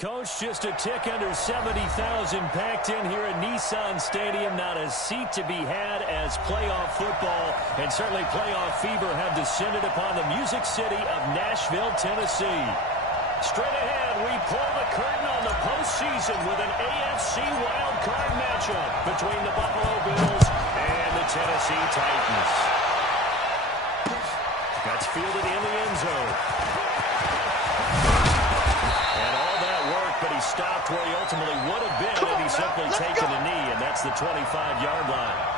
Coach, just a tick under 70,000 packed in here at Nissan Stadium. Not a seat to be had as playoff football and certainly playoff fever have descended upon the Music City of Nashville, Tennessee. Straight ahead, we pull the curtain on the postseason with an AFC wildcard matchup between the Buffalo Bills and the Tennessee Titans. That's fielded in the end zone. But he stopped where he ultimately would have been had he simply taken a knee, and that's the 25-yard line.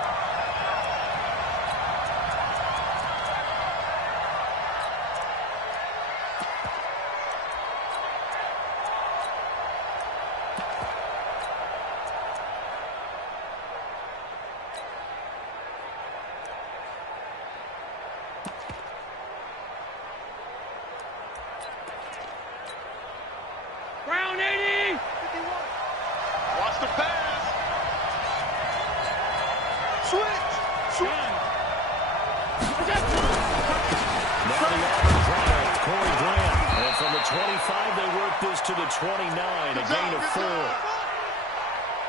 To the 29, a gain of 4.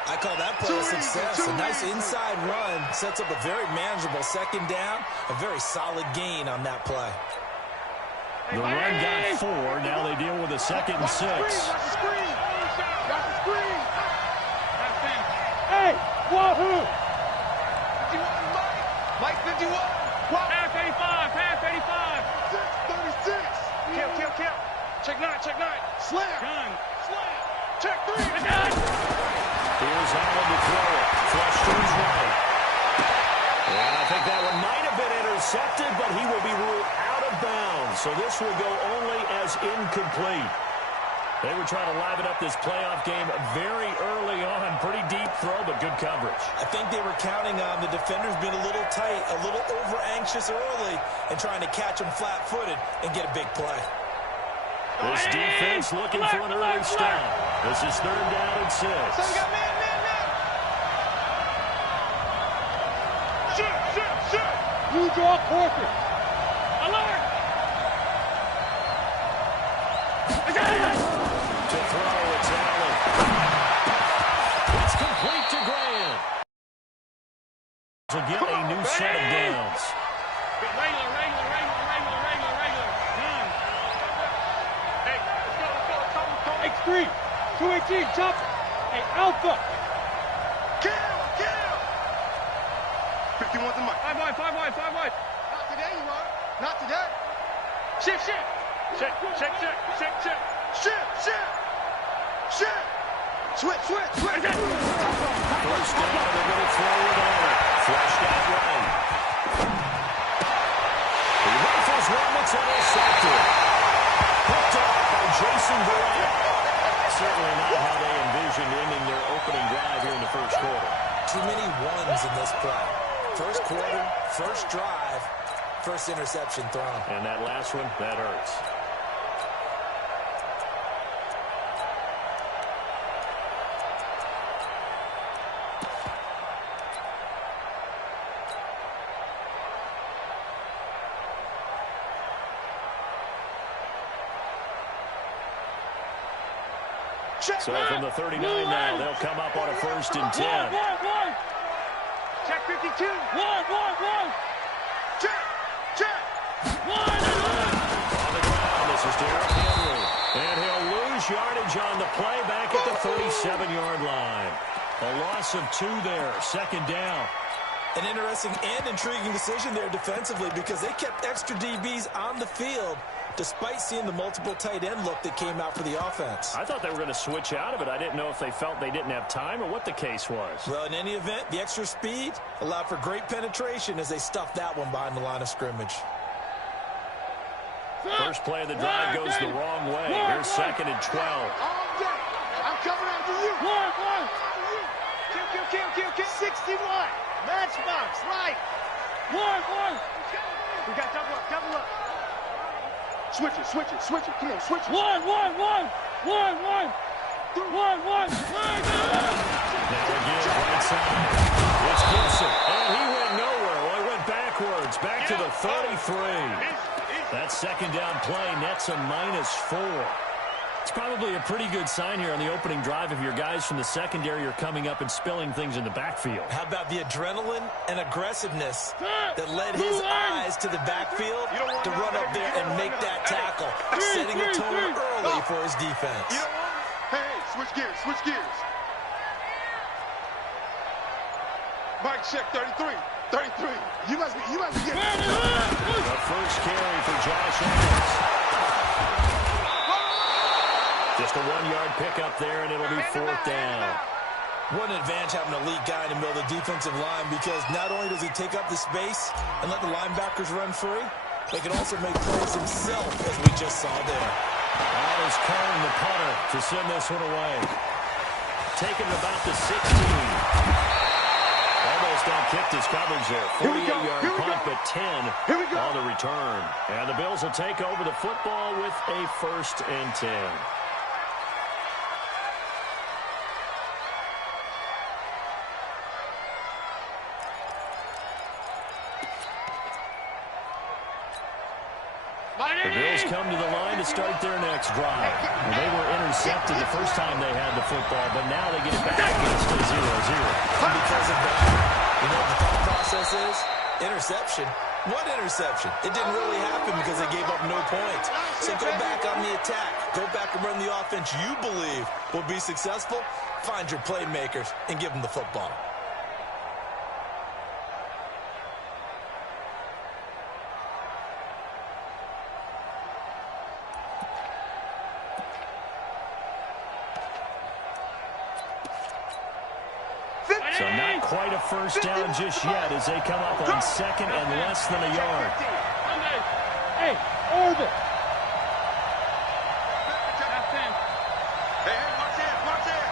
I call that play a success. A nice inside run sets up a very manageable second down. A very solid gain on that play. The run got 4. Now they deal with a 2nd and 6. Hey, wahoo! 51, Mike 51. Pass 85, pass 85. 36. Kill. Check 9. Slam. Gun. Slam. Check 3. Gun. Here's Allen to throw it. Flush to his right. And I think that one might have been intercepted, but he will be ruled out of bounds. So this will go only as incomplete. They were trying to liven up this playoff game very early on. Pretty deep throw, but good coverage. I think they were counting on the defenders being a little tight, a little over-anxious early, and trying to catch them flat-footed and get a big play. This defense looking for an early stop. This is 3rd down and 6. So we got man. Shoot. You draw corker. Alert. To throw, it's Allen. It's complete to Graham. To get a new set of downs. Regular. X3, 218, jump. Hey, Alpha. Kill. 51's the mic. 5 wide. Not today, you are. Not today. Shift. Check. Switch. First down, they're going to throw it on it. Flushed out right. He rifles one that's intercepted. Picked off by Jason Garrett. Certainly not how they envisioned ending their opening drive here in the first quarter. Too many ones in this play. First quarter, first drive, first interception thrown. And that last one, that hurts. So from the 39 now, they'll come up on a 1st and 10. One. Check 52. One. Check. One. On the ground, this is Derrick Henry. And he'll lose yardage on the play back at the 37-yard line. A loss of 2 there, 2nd down. An interesting and intriguing decision there defensively because they kept extra DBs on the field despite seeing the multiple tight end look that came out for the offense. I thought they were going to switch out of it. I didn't know if they felt they didn't have time or what the case was. Well, in any event, the extra speed allowed for great penetration as they stuffed that one behind the line of scrimmage. First play of the drive goes the wrong way. Here's 2nd and 12. I'm coming after you. One. Kill. 61. Matchbox, right. One. We got double up. Switch it. Come on, switch it. One. Now again, right side. It's Gibson. And he went nowhere. Well, he went backwards. Back to the 33. That 2nd down play nets a -4. It's probably a pretty good sign here on the opening drive if your guys from the secondary are coming up and spilling things in the backfield. How about the adrenaline and aggressiveness that led his eyes to the backfield to run up there and make that tackle, setting a tone early for his defense. Hey, switch gears, switch gears. Mike check 33. 33. You must be getting the first carry for Josh Adams. Just a 1-yard pickup there, and it'll be 4th down. What an advantage having an elite guy in the middle of the defensive line, because not only does he take up the space and let the linebackers run free, but he can also make plays himself, as we just saw there. That is Kern, the punter, to send this one away. Taking it about the 16. Almost outkicked his coverage there. 48-yard punt, but 10 on the return. And the Bills will take over the football with a 1st and 10. The Bills come to the line to start their next drive. Well, they were intercepted the first time they had the football, but now they get it back and it's still 0-0. And because of that, you know what the thought process is? Interception. What interception? It didn't really happen because they gave up no points. So go back on the attack. Go back and run the offense you believe will be successful. Find your playmakers and give them the football. So not quite a first down just yet as they come up on 2nd and less than a yard. Hey, over. Hey, watch in.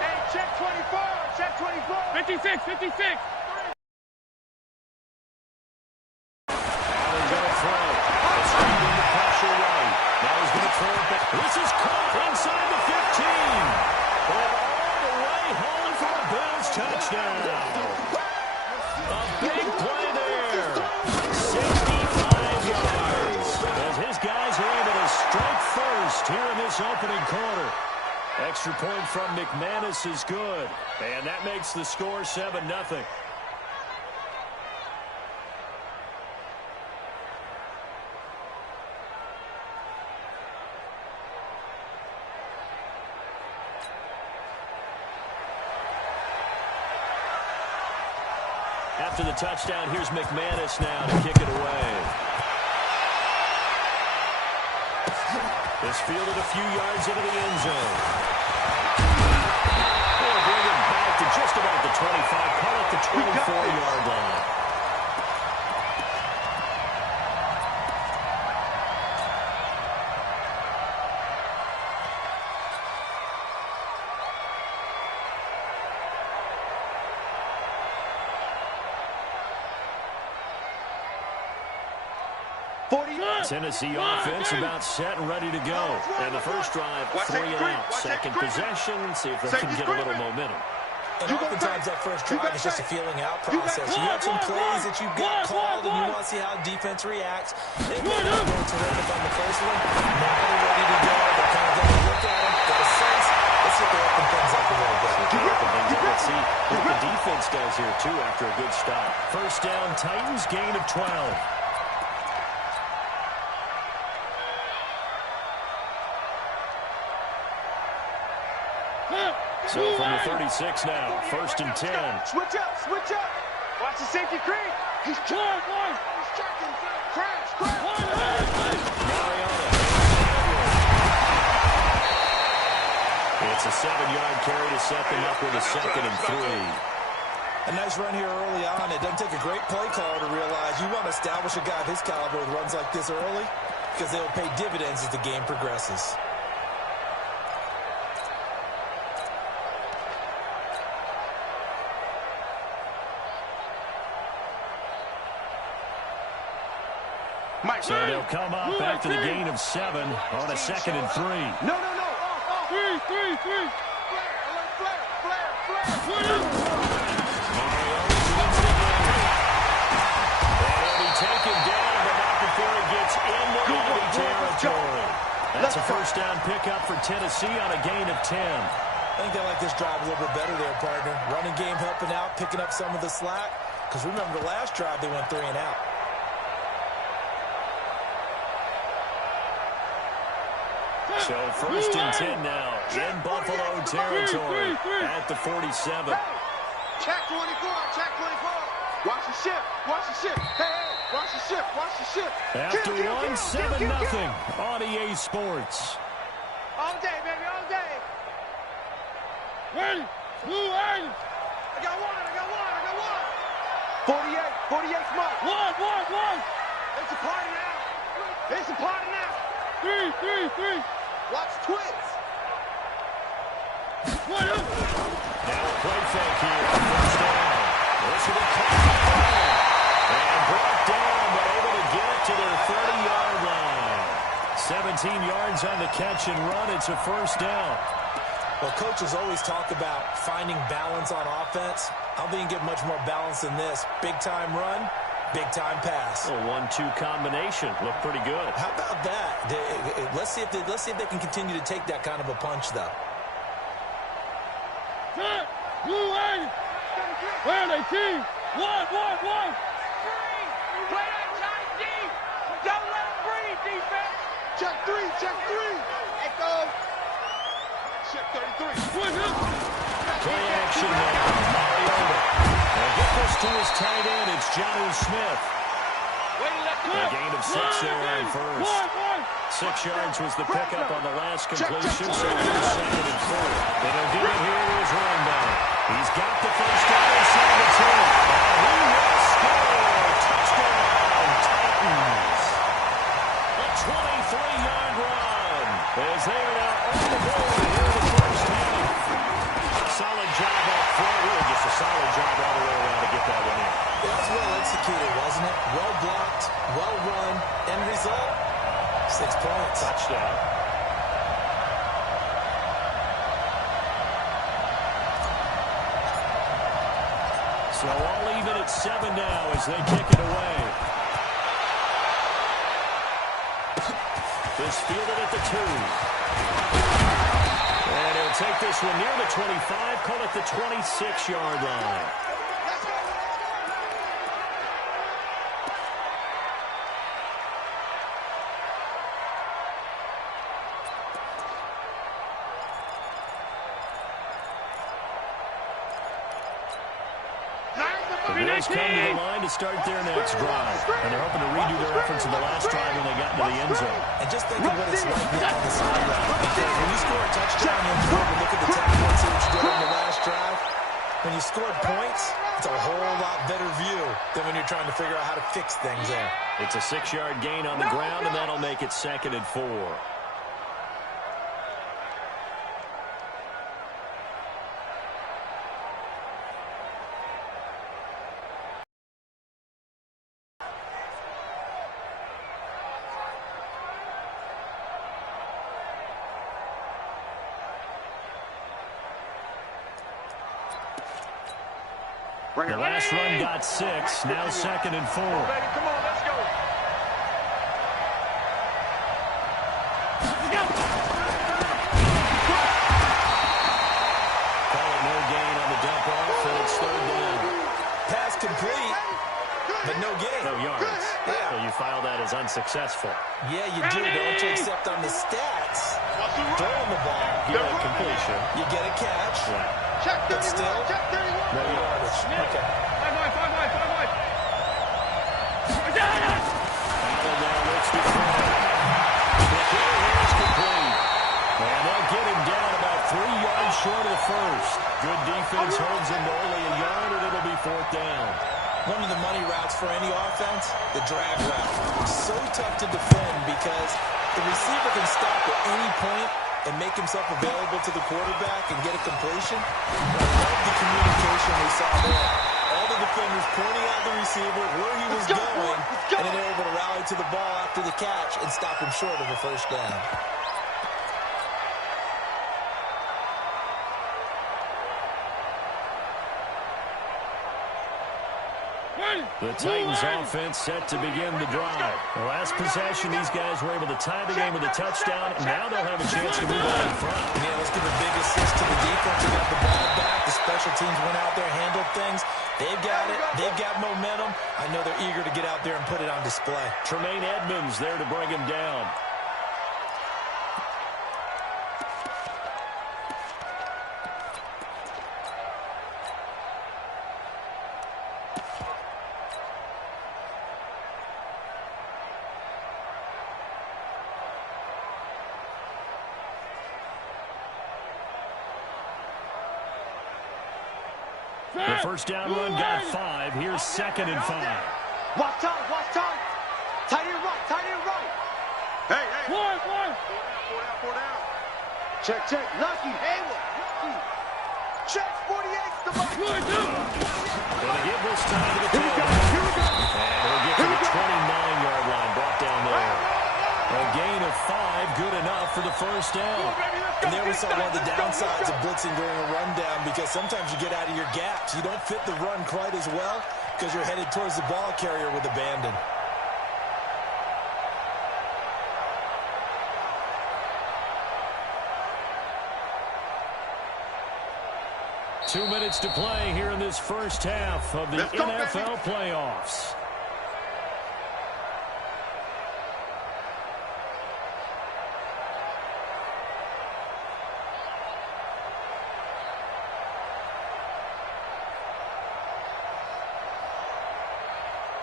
Hey, check 24. Check 24. 56, 56. Now he's going to throw. It's under the pressure right. Now he's going to throw it back. This is caught inside the 15. All the way home for a Bills touchdown. A big play there. 65 yards. As his guys are able to strike first here in this opening quarter. Extra point from McManus is good. And that makes the score 7-0. After the touchdown, here's McManus now to kick it away. It's fielded a few yards into the end zone. They'll bring it back to just about the 25, call it the 24-yard line. Tennessee offense about set and ready to go. And the first drive, 3 and out. Second possession, see if they can get a little momentum. And oftentimes that first drive is just a feeling out process. You have some plays that you've got called and you want to see how defense reacts. They may not go terrific on the first one. Now they're ready to go. They're kind of going to look at them, get a sense. Let's see if they open things up a little bit. Let's see what the defense does here, too, after a good stop. First down, Titans, gain of 12. So from the 36 now, 1st and 10. Switch up. Watch the safety creep. He's checking. Crash. Mariota. It's a 7-yard carry to set them up with a 2nd and 3. A nice run here early on. It doesn't take a great play caller to realize you want to establish a guy of his caliber with runs like this early because they will pay dividends as the game progresses. So they'll come up after the gain of 7 on a 2nd and 3. No. Three. Flare. They'll be taken down, but not before it gets into enemy territory. That's It's a first down pickup for Tennessee on a gain of 10. I think they like this drive a little bit better there, partner. Running game helping out, picking up some of the slack. Because remember, the last drive they went 3 and out. So first and 10 now in Buffalo territory at the 47. Check 24, check 24. Watch the ship, watch the ship. Hey, watch the ship, watch the ship. After one, 7-0 on EA Sports. All day, baby, all day. Ready? Blue ready. I got one. 48 mark. One. It's a party now. It's a party now. 3. Watch twins. One up. Now a play fake here. First down. This will be caught and brought down, but able to get it to their 30-yard line. 17 yards on the catch and run. It's a first down. Well, coaches always talk about finding balance on offense. I don't think you can get much more balance than this. Big-time run, big-time pass. A 1-2 combination. Looked pretty good. How about that? Let's see if they can continue to take that kind of a punch, though. Set. Blue ready. Where they team? One. Play that tight deep. Don't let him breathe, defense. Check 3. Echo. Check 33. One up. Play action now. Mariota. They'll get this to his tight end. It's Jonnu Smith. A gain of 6 there on first. 6 yards was the pickup on the last completion, so here's 2nd and 4. And he'll get it here to his running back. He's got the first down and 7-2. He will score. Touchdown, Titans. A 23-yard run as they are now on the board here in the first half. Solid job up front. Really just a solid job all the way around to get that one in. It was well executed, wasn't it? Well blocked, well run. End result, 6 points. Touchdown. So all even at 7 now as they kick it away. This fielded at the 2. And he'll take this one near the 25, call it the 26-yard line. The Bills come to the line to start their next drive. And they're hoping to redo their efforts in the last drive when they got into the end zone. And just think of what it's like now on the sideline. Because when you score a touchdown, you have to look at the tackle and see what you did on the last drive. When you scored points, it's a whole lot better view than when you're trying to figure out how to fix things there. It's a 6-yard gain on the ground, and that'll make it 2nd and 4. The last run got 6. Now 2nd and 4. Come on, let's go. Call it no gain on the dump off, and it's 3rd down. Pass complete, but no gain. No yards. Yeah. So you file that as unsuccessful. Yeah, you do, don't you? Except on the stats, throwing the ball, Get a completion. you get a catch. Yeah. Check 31. But still, Check 31. no yardage. Okay. 5. Allen now looks to throw. The throw here is complete. And they'll get him down about 3 yards short of the first. Good defense holds him to only a yard, and it'll be 4th down. One of the money routes for any offense, the drag route. So tough to defend because the receiver can stop at any point and make himself available to the quarterback and get a completion. I love the communication we saw there. All the defenders pointing out the receiver, where he was going, and then they're able to rally to the ball after the catch and stop him short of a first down. The Titans offense set to begin the drive. The last possession, these guys were able to tie the game with a touchdown, and now they'll have a chance to move on in front. Yeah, let's give a big assist to the defense. They got the ball back. The special teams went out there, handled things. They've got it. They've got momentum. I know they're eager to get out there and put it on display. Tremaine Edmonds there to bring him down. The first down run got 5. Here's 2nd and 5. Watch time, watch time. Tight end right, tight end right. Hey, hey. One. Four down. Check. Lucky, Hayward. Check, 48's the mark. Gonna give this time to the tailback. And he'll get to the 29-yard line, brought down there. A gain of 5, good enough for the first down. And there we saw one of the downsides of blitzing during a rundown, because sometimes you get out of your gaps. You don't fit the run quite as well because you're headed towards the ball carrier with abandon. Two minutes to play here in this first half of the NFL playoffs.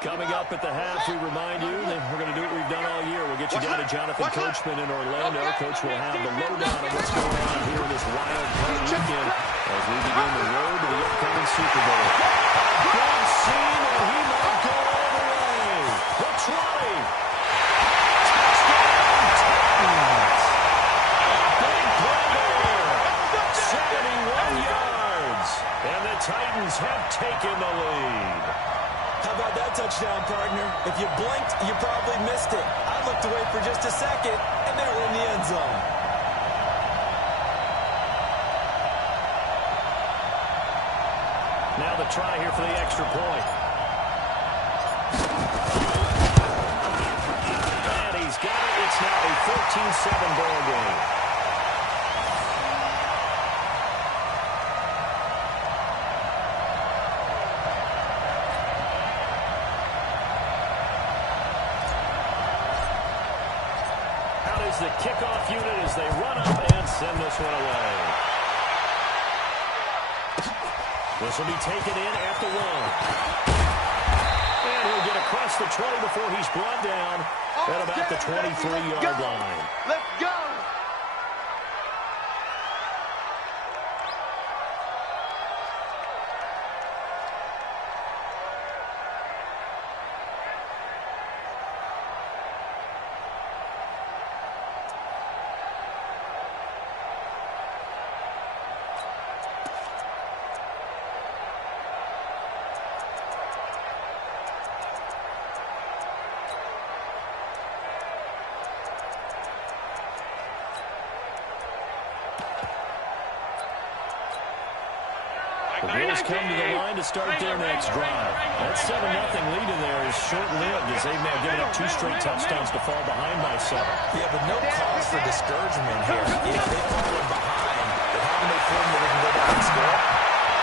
Coming up at the half, we remind you that we're going to do what we've done all year. We'll get you down to Jonathan Coachman in Orlando. Coach will have the lowdown on what's going on here in this wild card weekend as we begin the road to the upcoming Super Bowl. Good scene, and he might go all the way. The 20. Touchdown, Titans. A big play there. 71 yards. And the Titans have taken the lead. How about that touchdown, partner? If you blinked, you probably missed it. I looked away for just a second, and they were in the end zone. Now the try here for the extra point. And he's got it. It's now a 14-7 ball game. The kickoff unit as they run up and send this one away. This will be taken in at the 1. And he'll get across the 20 before he's brought down at about the 23-yard line. Let's go. The Bills come to the line to start their next drive. That 7-0 lead in there is short-lived as they've now given up 2 straight touchdowns to fall behind by 7. Yeah, but no cause for discouragement here. If they fall behind, they have no formula they can go back and score.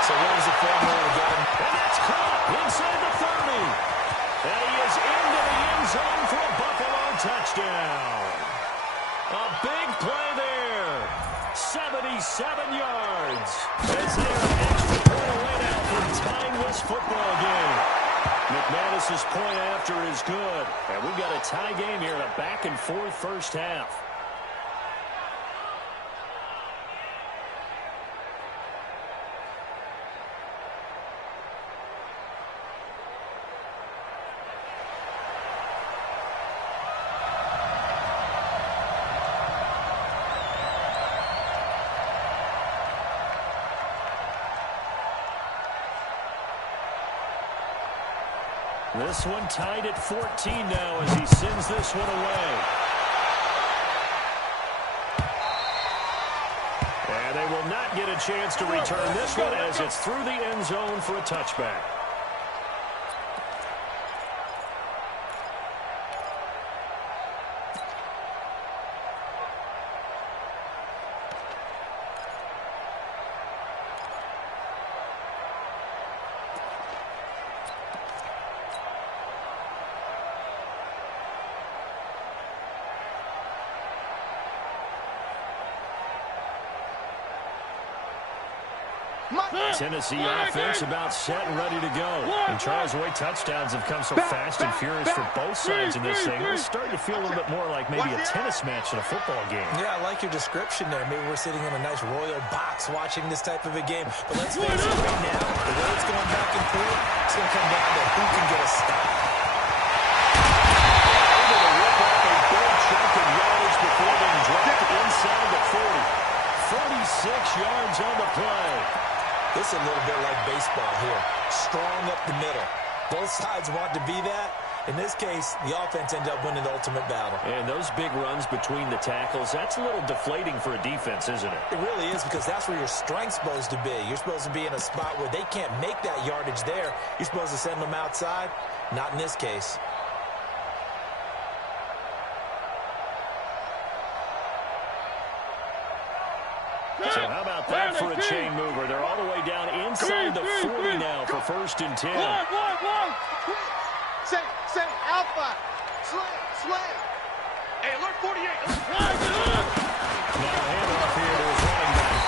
So what is the formula to get them? And that's caught inside the 30. And he is into the end zone for a Buffalo touchdown. A big play there. 77 yards. As they are extra point away now from tying this football game. McManus's point after is good. And we've got a tie game here in a back-and-forth first half. This one tied at 14 now as he sends this one away. And they will not get a chance to return this one as it's through the end zone for a touchback. Tennessee offense about set and ready to go. And Charles, the way touchdowns have come so fast and furious for both sides in this thing, it's starting to feel a little bit more like maybe a tennis match than a football game. Yeah, I like your description there. Maybe we're sitting in a nice royal box watching this type of a game. But let's face it right now, the way it's going back and forth, it's going to come down to who can get a stop. Able to rip off a big chunk of yardage before being dropped inside the 40. 46 yards on the play. This is a little bit like baseball here. Strong up the middle. Both sides want to be that. In this case, the offense ended up winning the ultimate battle. And those big runs between the tackles, that's a little deflating for a defense, isn't it? It really is, because that's where your strength's supposed to be. You're supposed to be in a spot where they can't make that yardage there. You're supposed to send them outside. Not in this case. So how about that for a chain mover? They're all the way down inside the 40 now for 1st and 10. Say, Alpha. Slay. Hey, alert 48. Now handoff here to his running back.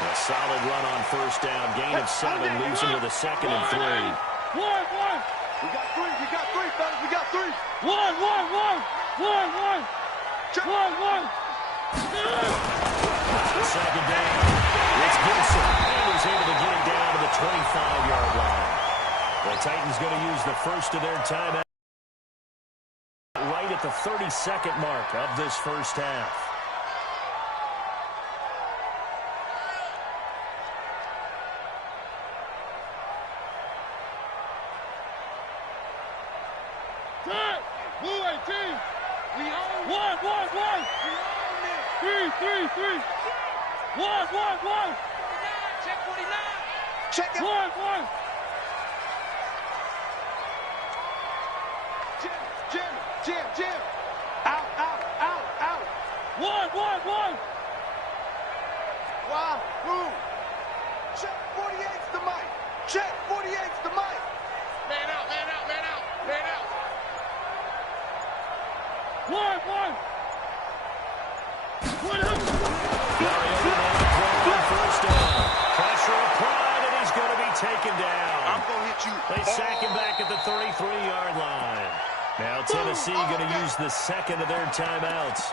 A solid run on 1st down. Gain of 7 leaves him with a 2nd and 3. We got three, fellas. We got three. One. Second down. It's Gibson. And he's able to get it down to the 25-yard line. The Titans going to use the first of their timeout right at the 32nd mark of this first half. Blue 18. We own one. We own it. Three. One. Check 49. Check it. One. Jim. Out. One. Wahoo. Check 48's the mic. Check 48's the mic. Man out. One. First down. Pressure applied, and he's going to be taken down. I'm going to hit you. They sack him back at the 33-yard line. Now Tennessee going to use the second of their timeouts,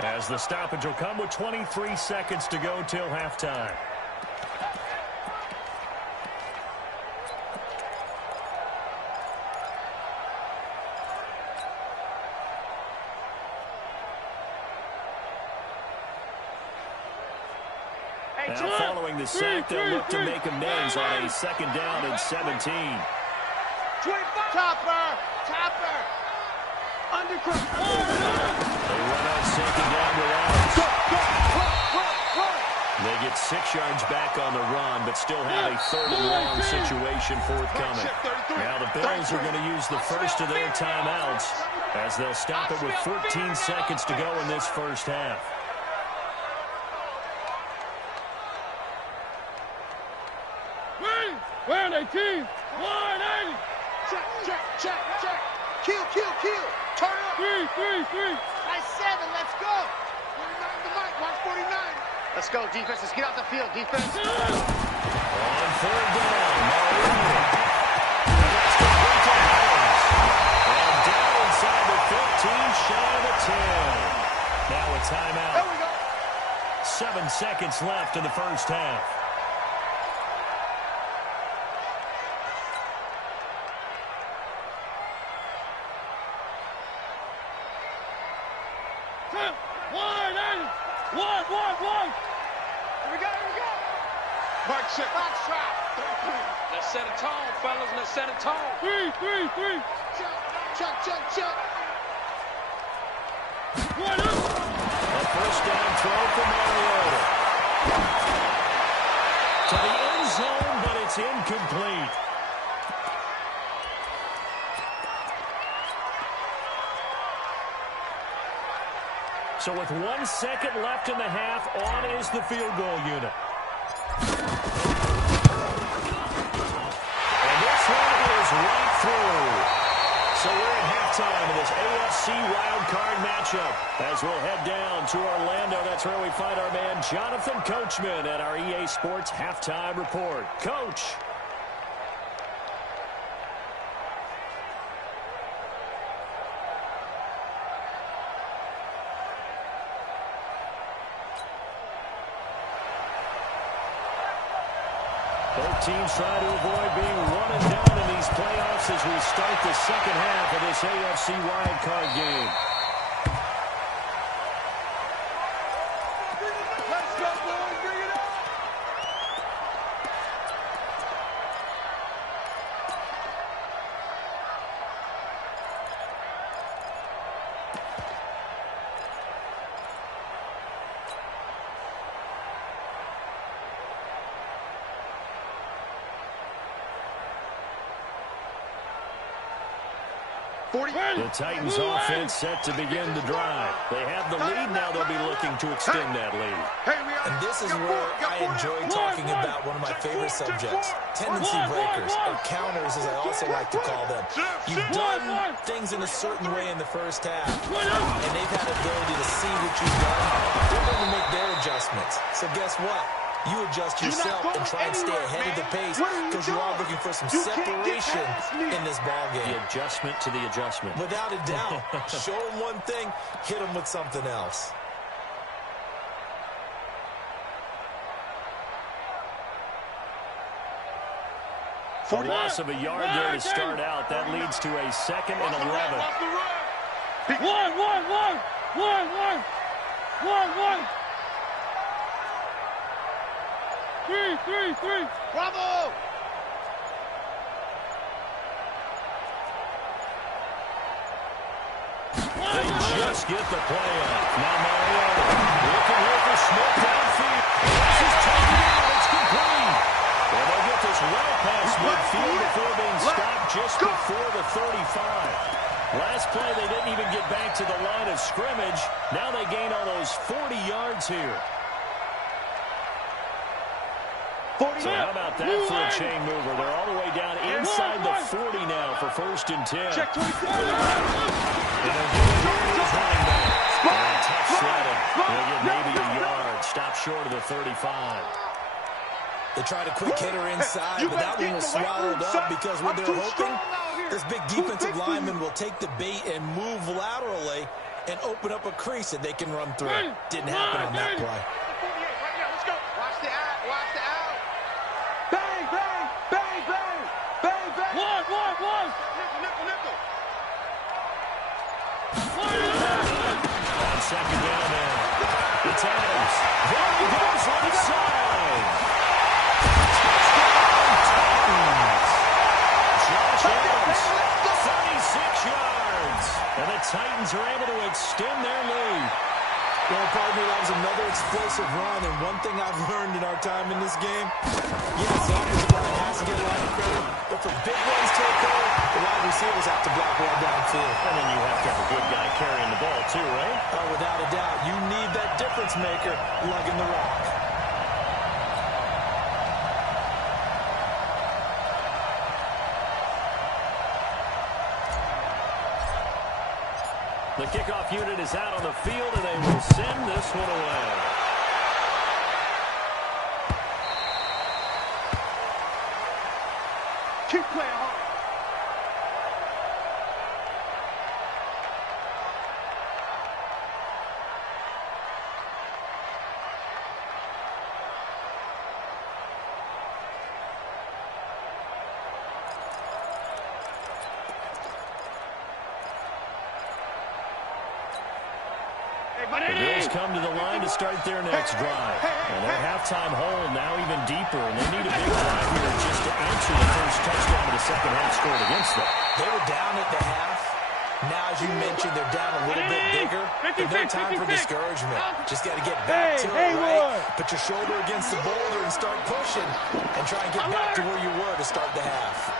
as the stoppage will come with 23 seconds to go till halftime. Now following the sack, they'll look to make amends on a 2nd down and 17. 25. Topper. Undercut. They run out 2nd down without. Run. They get 6 yards back on the run, but still have a 3rd and long situation forthcoming. Now the Bills are going to use the first of their timeouts, as they'll stop it with 14 seconds to go in this first half. Round 18. 180. Check. Kill. Turn up. Three. Nice 7. Let's go. 49 the mic. Watch 49. Let's go, defense. Let's get out the field, defense. On 3rd down. And down inside the 15, shy of the 10. Now a timeout. There we go. 7 seconds left in the first half. One. Here we go. Mark check. Box trap. Let's set a tone, fellas. Let's set a tone. Three. Check. One up. A 1st down throw for Mariota. To the end zone, but it's incomplete. So with 1 second left in the half, on is the field goal unit. And this one is right through. So we're at halftime in this AFC wildcard matchup. As we'll head down to Orlando, that's where we find our man Jonathan Coachman at our EA Sports Halftime Report. Coach. Both teams try to avoid being one and down in these playoffs as we start the second half of this AFC wildcard game. Let's go, boys. Bring it up. The Titans offense set to begin the drive. They have the lead now. They'll be looking to extend that lead. And this is where I enjoy talking about one of my favorite subjects, tendency breakers, or counters as I also like to call them. You've done things in a certain way in the first half, and they've had the ability to see what you've done. They're going to make their adjustments. So guess what? You adjust yourself and try and stay ahead of the pace because you are looking for some separation in this ballgame. The adjustment to the adjustment. Without a doubt. Show them one thing, hit them with something else. A loss of a yard there to start out. That leads to a 2nd and 11. One. 3. Bravo! They just get the play up. Now Mariota looking here for Smith downfield. This is taken out. It's complete. Well, they'll get this well past midfield before being stopped just before the 35. Last play, they didn't even get back to the line of scrimmage. Now they gain almost 40 yards here. So how about that for a chain mover? They're all the way down inside the 40 now for 1st and 10. Check 24. And they'll do it here with running back. Tough sledding. They'll get maybe a yard. Stop short of the 35. They tried a quick hitter inside, but that one was swallowed up because when they're hoping, this big defensive lineman will take the bait and move laterally and open up a crease that they can run through. Didn't happen on that play. Let's go. Watch the out. Watch the out. Bang. One. Nickel. On 2nd down now. It's Adams. There he goes left side. Josh Adams, 36 yards. And the Titans are able to extend their lead. Well, partner, that was another explosive run, and one thing I've learned in our time in this game, yes, the offensive line has to get a lot of credit, but for big runs to occur, the wide receivers have to block well downfield. And then you have to have a good guy carrying the ball too, right? Oh, without a doubt. You need that difference maker lugging the rock. The kickoff unit is out on the field, and they will send this one away. Keep playing hard. The Bills come to the line to start their next drive. And their halftime hole now even deeper, and they need a big drive here just to answer the first touchdown of the second half scored against them. They were down at the half. Now, as you mentioned, they're down a little bit bigger. There's no time for discouragement. Just got to get back to it, right? Put your shoulder against the boulder and start pushing, and try and get back to where you were to start the half.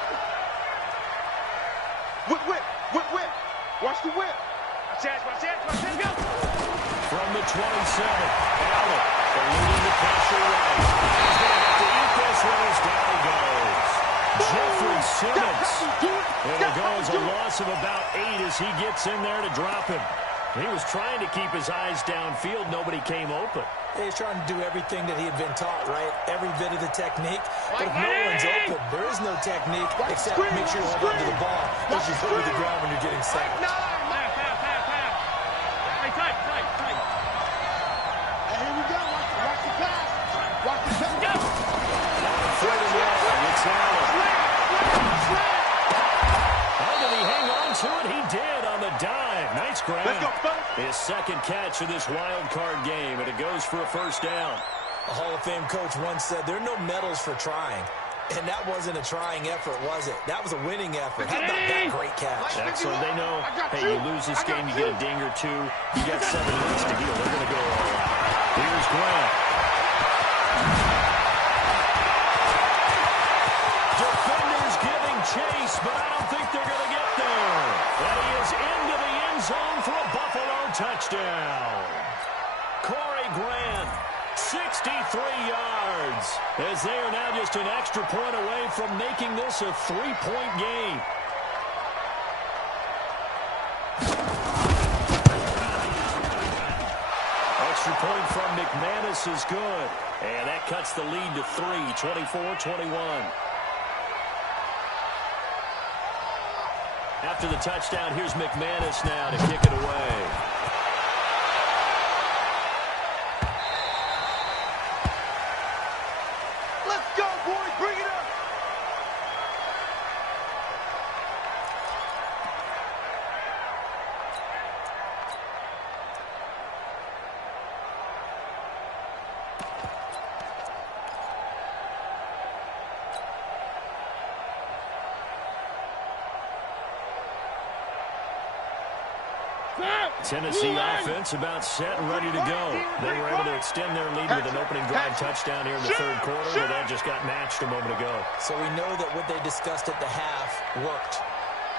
Whip. Watch the whip. Watch it. Go. From the 27, Allen eluding the pressure right. He's going to have to eat this one as down he goes. Jeffrey Simmons. It'll go as a loss of about 8 as he gets in there to drop him. He was trying to keep his eyes downfield. Nobody came open. He's trying to do everything that he had been taught, right? Every bit of the technique. But if no one's open, there is no technique except make sure you hold on to the ball as you go to the ground when you're getting sacked. Tight. And here we go. Watch the pass. Watch the pass. Go. Third and long. It's Allen. How did he hang on to it? He did on the dive. Nice grab. Let's go, fellas. His second catch of this wild card game, and it goes for a first down. A Hall of Fame coach once said, there are no medals for trying. And that wasn't a trying effort, was it? That was a winning effort. How about that great catch? Excellent. They know, hey, you lose this game, you get a ding or two. You got 7 minutes to heal. They're going to go all out. Here's Grant. Defenders giving chase, but I don't think they're going to get there. And he is into the end zone for a Buffalo touchdown. Corey Grant, 63 yards, as they are now just an extra point away from making this a 3-point game. Extra point from McManus is good, and that cuts the lead to 3, 24-21. After the touchdown, here's McManus now to kick it away. Let's go, boys. Bring it up. Tennessee offense about set and ready to go. They were able to extend their lead with an opening drive touchdown here in the third quarter, but that just got matched a moment ago. So we know that what they discussed at the half worked.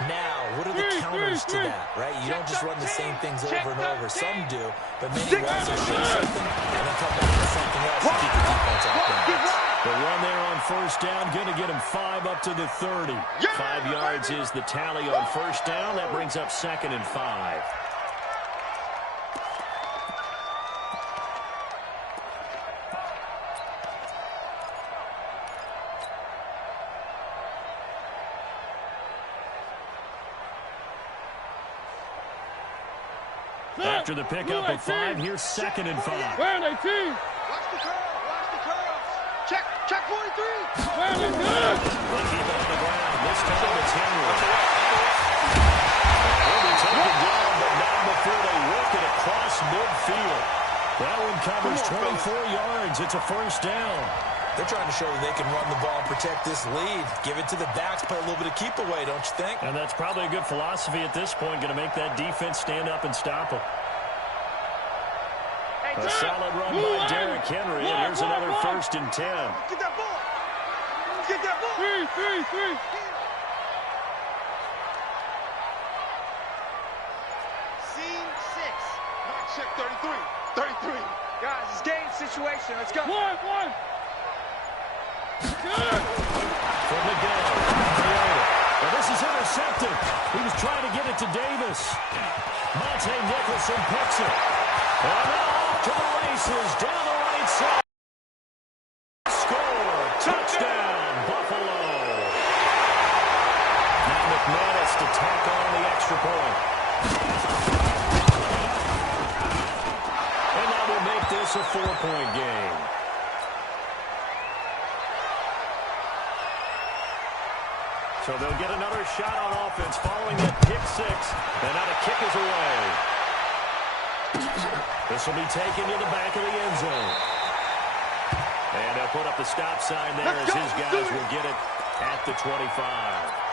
Now, what are the counters to that, right? You don't just run the same things over and over. Some do, but many will also show something and then come back with something else to keep the defense off balance. The run there on first down, going to get him 5 up to the 30. 5 yards is the tally on first down. That brings up 2nd and 5. After the pickup of 5, here's 2nd and 5. Where are they, team? Watch the curl. Watch the curls. Check 43. Where are they, good? They keep it on the ground. This time it's Henry. He'll be taken down, but not before they work it across midfield. That one covers 24 yards. It's a first down. They're trying to show that they can run the ball and protect this lead. Give it to the backs, play a little bit of keep away, don't you think? And that's probably a good philosophy at this point, going to make that defense stand up and stop them. A solid run by Derrick Henry, and here's another 1st and 10. Get that ball. Get that ball. 3. Scene 6. Mark check 33. Guys, it's game situation. Let's go. 1. Good. From the gun. Well, this is intercepted. He was trying to get it to Davis. Monte Nicholson picks it. And now off to the races down the right side. Score. Touchdown, Buffalo. Now McManus to tack on the extra point. And that will make this a 4-point game. So they'll get another shot on offense following that pick 6. And now the kick is away. This will be taken to the back of the end zone. And they'll put up the stop sign there as his guys will get it at the 25.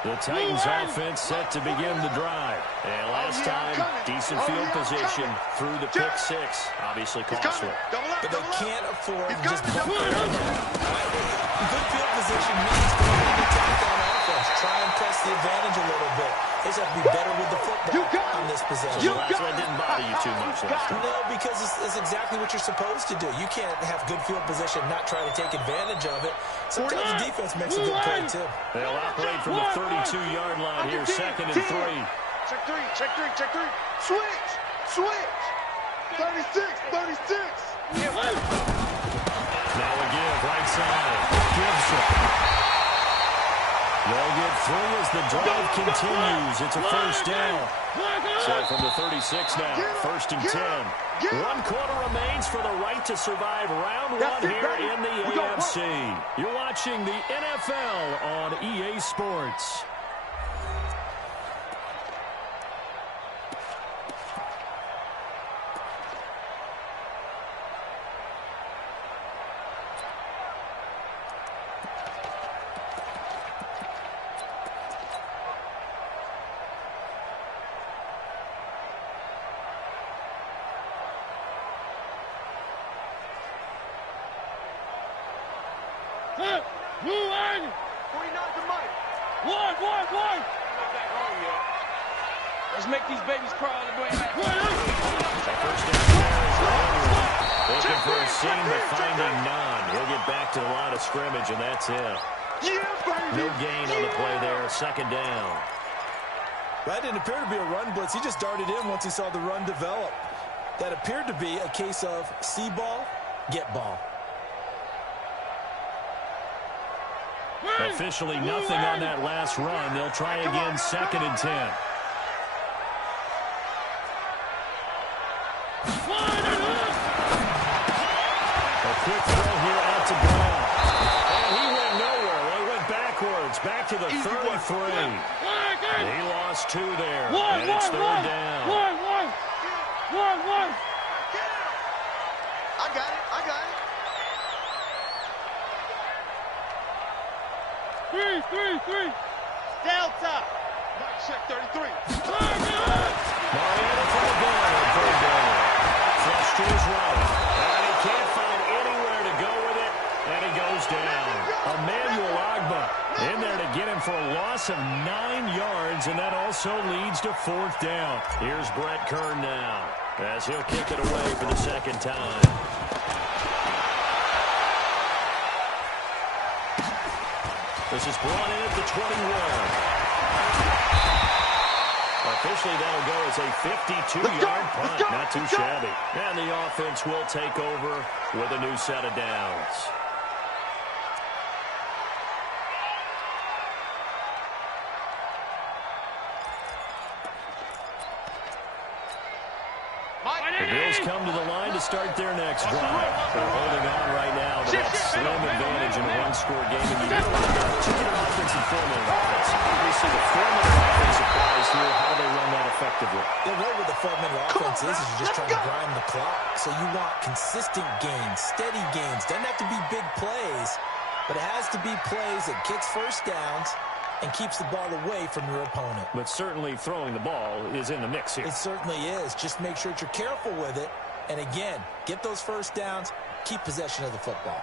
The Titans offense set to begin the drive. And last time, decent field position through the pick 6. Obviously costly. But they can't afford to just bump it around. Good field position means going to attack on offense. Try and press the advantage a little bit. They just have to be better with the football on this possession. So that didn't bother you too much last time. No, because it's exactly what you're supposed to do. You can't have good field position, not try to take advantage of it. Sometimes the defense makes a good play, too. They'll operate from the 32-yard line here, 2nd and 3. Check three, check three, check three. Switch, switch. 36, 36. Now a give, right side. Gibson. They'll get 3 as the drive continues. It's a first down. So from the 36 now, 1st and 10. 1 quarter remains for the right to survive round 1 here in the AFC. You're watching the NFL on EA Sports. Let's make these babies cry on the way back. Looking for a seam, but finding none. He'll get back to the line of scrimmage, and that's it. No gain on the play there. 2nd down. That didn't appear to be a run blitz. He just darted in once he saw the run develop. That appeared to be a case of see ball, get ball. Officially nothing on that last run. They'll try again, 2nd and 10. A quick throw here out to Brown. And he went nowhere. Well, he went backwards, back to the 33. He lost 2 there, and it's 3rd down. I got it, I got it. 3. Delta. Mike check 33. Marietta from the gun on 3rd down. Flush to his right. And he can't find anywhere to go with it, and he goes down. Emmanuel Agba in there to get him for a loss of 9 yards, and that also leads to 4th down. Here's Brett Kern now, as he'll kick it away for the 2nd time. This is brought in at the 21. Officially, that'll go as a 52-yard punt. Not too shabby. And the offense will take over with a new set of downs. The Bills come to the line to start their next drive. They're holding on right now to that slim advantage in a one-score game. And you don't want to have two-minute offense and four-minute offense. Obviously, the four-minute offense applies here. How do they run that effectively? The way with the four-minute offense is you're just trying to grind the clock. So you want consistent gains, steady gains. Doesn't have to be big plays, but it has to be plays that gets first downs and keeps the ball away from your opponent. But certainly throwing the ball is in the mix here. It certainly is. Just make sure that you're careful with it. And again, get those first downs, keep possession of the football.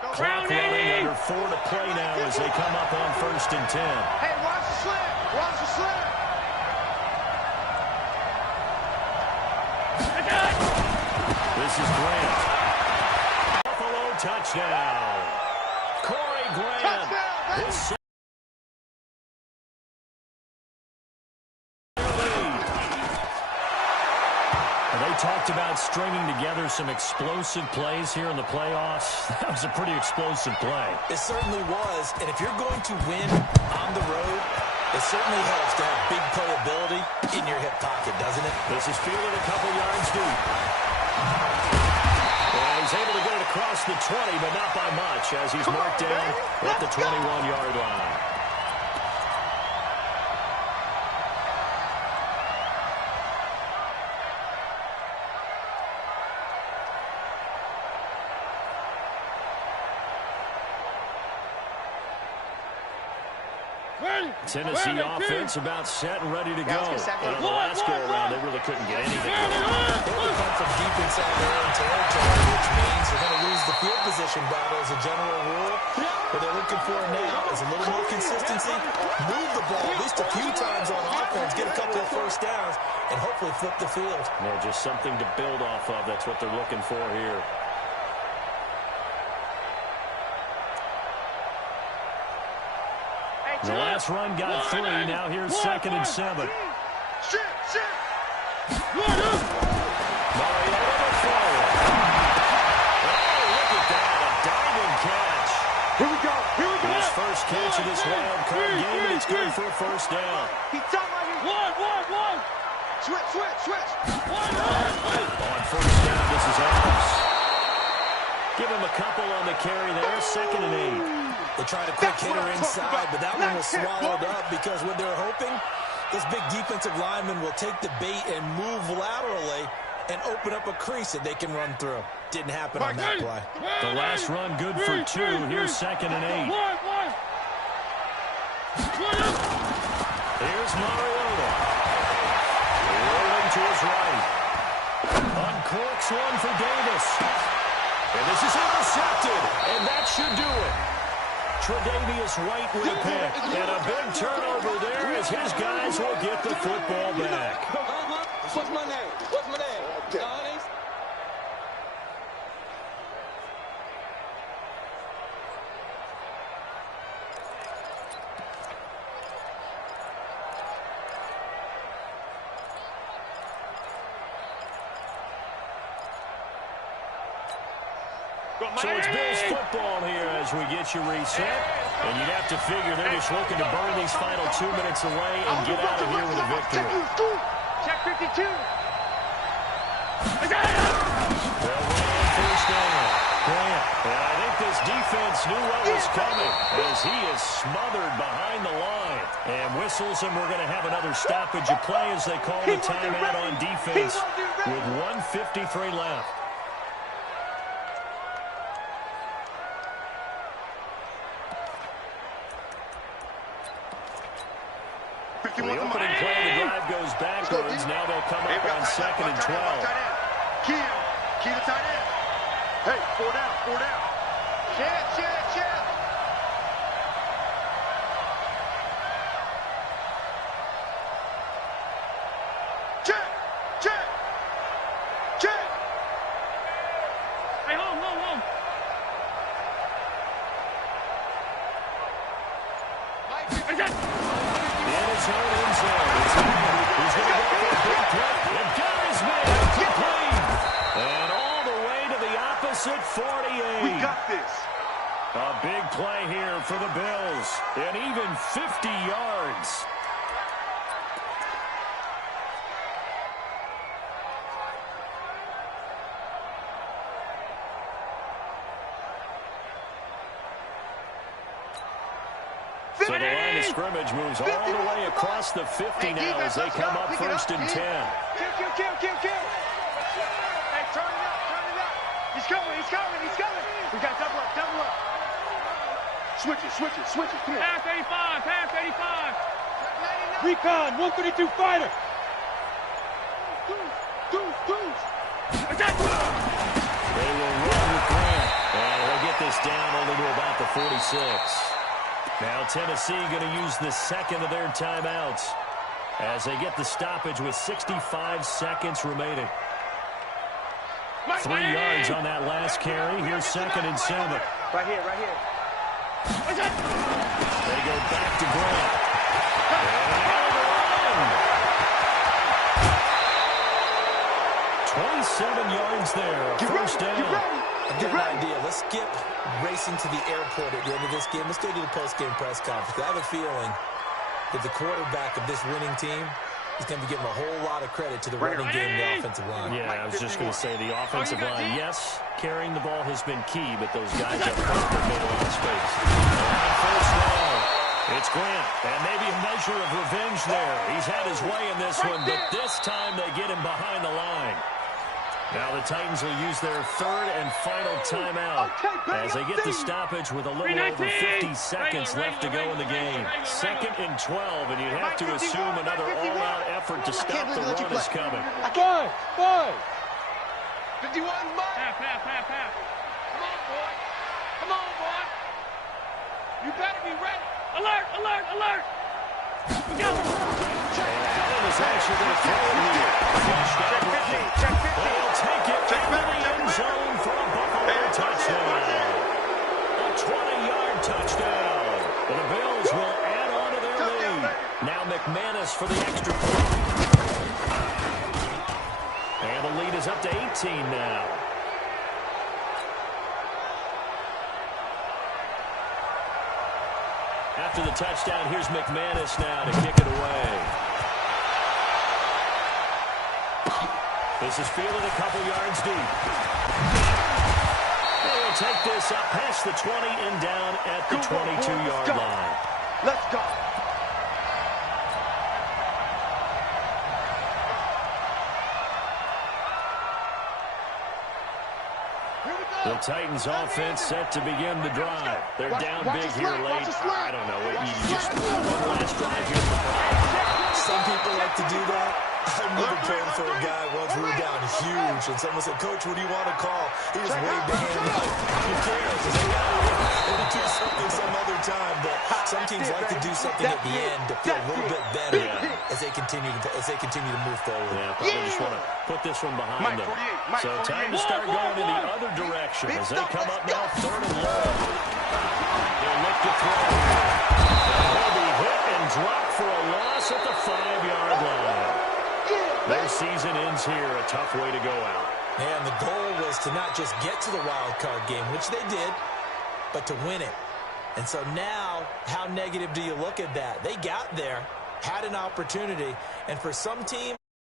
Clock running, under 4 to play now as they come up on 1st and 10. Hey, watch the slant. Watch the slant. This is Grant. Touchdown. Corey Grant. Touchdown, they talked about stringing together some explosive plays here in the playoffs. That was a pretty explosive play. It certainly was. And if you're going to win on the road, it certainly helps to have big playability in your hip pocket, doesn't it? This is fielded a couple yards deep. He's able to get it across the 20, but not by much, as he's marked down at the 21-yard line. Tennessee offense about set and ready to go. And on the last go-around, they really couldn't get anything. They would come from deep inside their own territory, which means they're going to lose the field position battle as a general rule, but they're is a little more consistency. Move the ball at least a few times on offense, get a couple of first downs, and hopefully flip the field. Yeah, just something to build off of. That's what they're looking for here. The last run got 3. Now here's 2nd and 7. Shit. Mariota to throw. Oh, look at that. A diving catch. Here we go. His first catch of this wild card game, and it's good for a first down. He's talking about you. One. Switch. On first down, this is Adams. Give him a couple on the carry there. 2nd and 8. They tried a quick hitter inside, but that one was swallowed up because what they're hoping, this big defensive lineman will take the bait and move laterally and open up a crease that they can run through. Didn't happen on that play. The last run good for 2. Here's 2nd and 8. Here's Mariota. Rolling to his right. Uncorks one for Davis. And this is intercepted, and that should do it. Tre'Davious White with a pick. And a big turnover there as his guys will get the football back. What's my name? Donnie? So it's Bills football here as we get you reset. And you'd have to figure they're just looking to burn these final 2 minutes away and get out of here with a victory. Check 52. They'll run on first down. Grant. And I think this defense knew what was coming as he is smothered behind the line. And whistles, and we're going to have another stoppage of play as they call the timeout on defense with 1:53 left. The opening play of the drive goes backwards. Now they'll come up on 2nd and 12. Key the tight end. Hey, 4 down. Check. Hey, home. His own end zone. He's going to go for a big play. And got his man complete. And all the way to the opposite 48. We got this. A big play here for the Bills. And even 50 yards. So the line of scrimmage moves all the way across the 50 now as they come up 1st and 10. Kill. Hey, turn it up. He's coming. We got double up. Switch it. Come on. Pass 85. Recon, 132 fighter. Deuce. They will run with Grant. And they'll get this down only to about the 46. Now Tennessee going to use the second of their timeouts as they get the stoppage with 65 seconds remaining. 3 yards on that last carry. Here's 2nd and 7. Right here. They go back to Grant. And 27 yards there. First down. I've got an idea. Let's skip racing to the airport at the end of this game. Let's go to the post-game press conference. I have a feeling that the quarterback of this winning team is going to be giving a whole lot of credit to the running game and the offensive line. Yeah, I was just going to say the offensive line. Yes, carrying the ball has been key, but those guys up front have made a lot of space. On first down, it's Grant, and maybe a measure of revenge there. He's had his way in this one, but this time they get him behind the line. Now the Titans will use their 3rd and final timeout as they get the stoppage with a little over 50 seconds left to go in the game. 2nd and 12, and you'd have to assume another all-out effort to stop the run is coming. 5. 51, Half. Come on, boy. You better be ready. Alert, alert, alert. We go. Allen is actually going to throw it here. Check 15, check 15. They'll take it into the end zone for a Buffalo touchdown. A 20-yard touchdown. And the Bills will add on to their lead. Now McManus for the extra point. And the lead is up to 18 now. After the touchdown, here's McManus now to kick it away. This is fielded a couple yards deep. They will take this up past the 20 and down at the 22-yard line. Let's go. The Titans offense set to begin the drive. They're down big here late. I don't know. You just one last drive here. Some people like to do that. I remember playing for a guy once we were down huge, and someone said, "Coach, what do you want to call?" He just waved a hand like, "Who cares?" It's like, maybe do something some other time, but some teams like to do something at the end to feel a little bit better as they continue to move forward. Yeah, probably just want to put this one behind them. So time to start going in the other direction as they come up now, 3rd and long. They'll look to throw. They'll be hit and dropped for a loss at the 5-yard line. Their season ends here, a tough way to go out. And the goal was to not just get to the wild card game, which they did, but to win it. And so now, how negative do you look at that? They got there, had an opportunity, and for some teams,